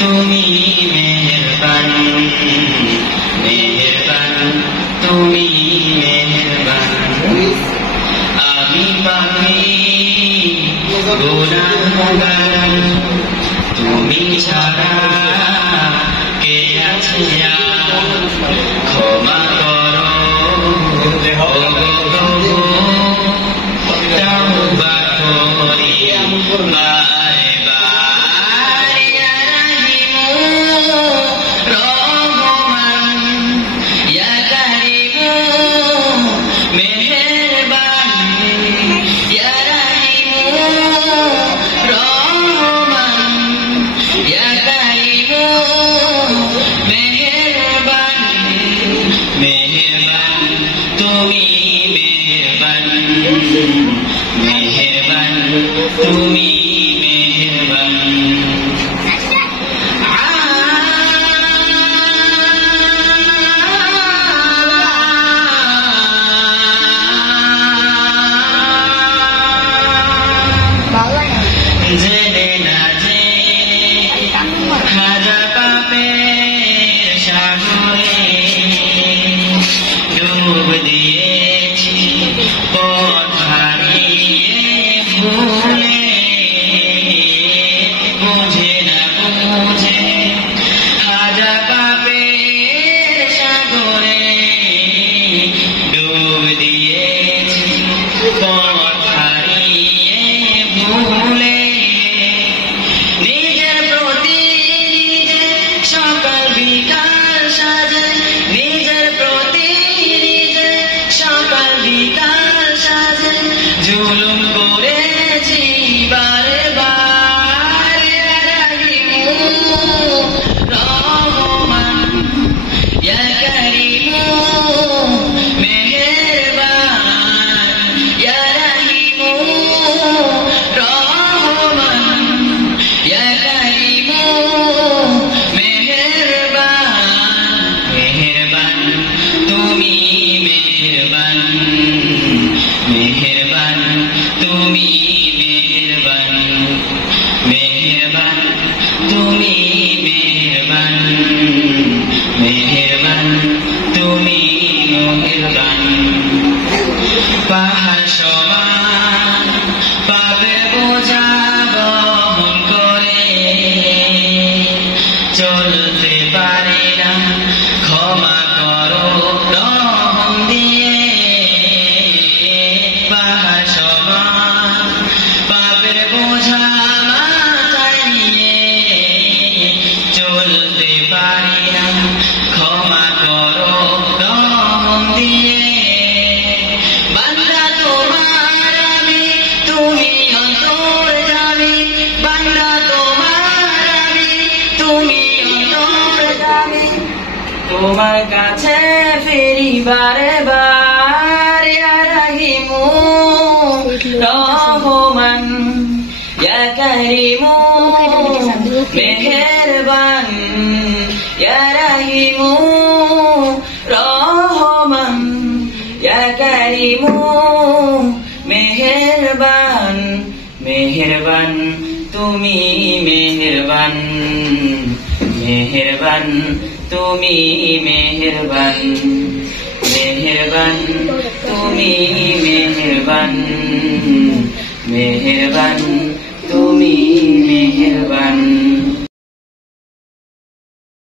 তুমি মেহেরবান, মেহেরবান তুমি মেহেরবান। আমি পাপী গুনাহগার, তুমি ছাড়া কে আছে আর? ক্ষমা করো তওবা করি বারে বারে। ইয়া রাহিমু রহমান, ইয়া কারিমু মেহেরবান, ইয়া রাহিমু রহমান, ইয়া কারিমু মেহেরবান। মেহেরবান তুমি মেহেরবান, মেহেরবান তুমি মেহেরবান। জেনে না যে হাজার পাপের সাগরে ডুব দিয়েছি পথ হারিয়ে ভুলে। বুঝে না বুঝে হাজার পাপের সাগরে ডুব দিয়েছি পথ হারিয়ে ভুলে। নিজের প্রতি নিজে সকাল বিকাল সাজে, নিজের প্রতি নিজে সকাল বিকাল সাজে জুলুম করেছি বারে বারে। ইয়া রাহিমু রহমান, ইয়া কারিমু মেহেরবান, ইয়া রাহিমু রহমান, ইয়া কারিমু মেহেরবান। মেহেরবান তুমি মেহেরবান, মেহেরবান তুমি মেহেরবান, মেহেরবান তুমি মেহেরবান, মেহেরবান তুমি মেহেরবান। পাহাড় সমান পাপের বোঝা বহন করে চলতে পারি না, ক্ষমা করো রহম দিয়ে। পাহাড় সমান পাপের বোঝা মাথায় নিয়ে চলতে পারি না, ক্ষমা করো রহম দিয়ে। বান্দা তোমার আমি, তুমি অন্তর্যামী, বান্দা তোমার আমি, তুমি অন্তর্যামী। তোমার কাছে ফিরি বারে বারে। ইয়া রাহিমু রহমান, ইয়া কারিমু মেহেরবান, ইয়া রাহিমু রহমান, ইয়া কারিমু মেহেরবান। মেহেরবান তুমি মেহেরবান, মেহেরবান তুমি মেহেরবান, মেহেরবান তুমি মেহেরবান, মেহেরবান তুমি মেহেরবান।